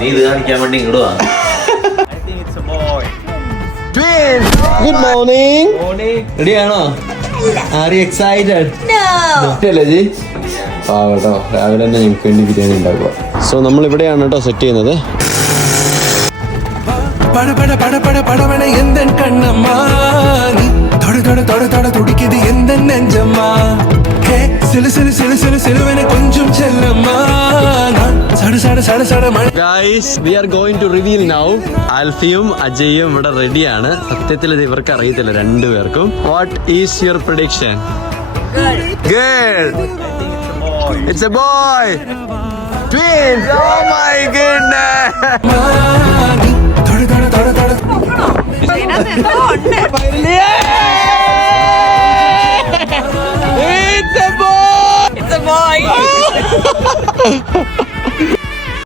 നീ ഇത് കാണിക്കാൻ വേണ്ടി ഇങ്ങോട്ട് ഗുഡ് മോർണിംഗ്. റെഡിയാണോ? Are you excited? അല്ലേ ജി? കേട്ടോ രാവിലെ തന്നെ ഞങ്ങൾക്ക് വേണ്ടി ബിരിയാണി ഉണ്ടാക്കുക. സോ നമ്മൾ ഇവിടെയാണ് കേട്ടോ സെറ്റ് ചെയ്യുന്നത്. Guys, we are going to reveal now. ആൽഫിയും അജയും ഇവിടെ റെഡിയാണ്. സത്യത്തിൽ ഇത് ഇവർക്ക് അറിയത്തില്ല രണ്ടുപേർക്കും. What is your prediction? Girl. It's a boy. Twins. Oh my goodness. It's a boy. It's a boy.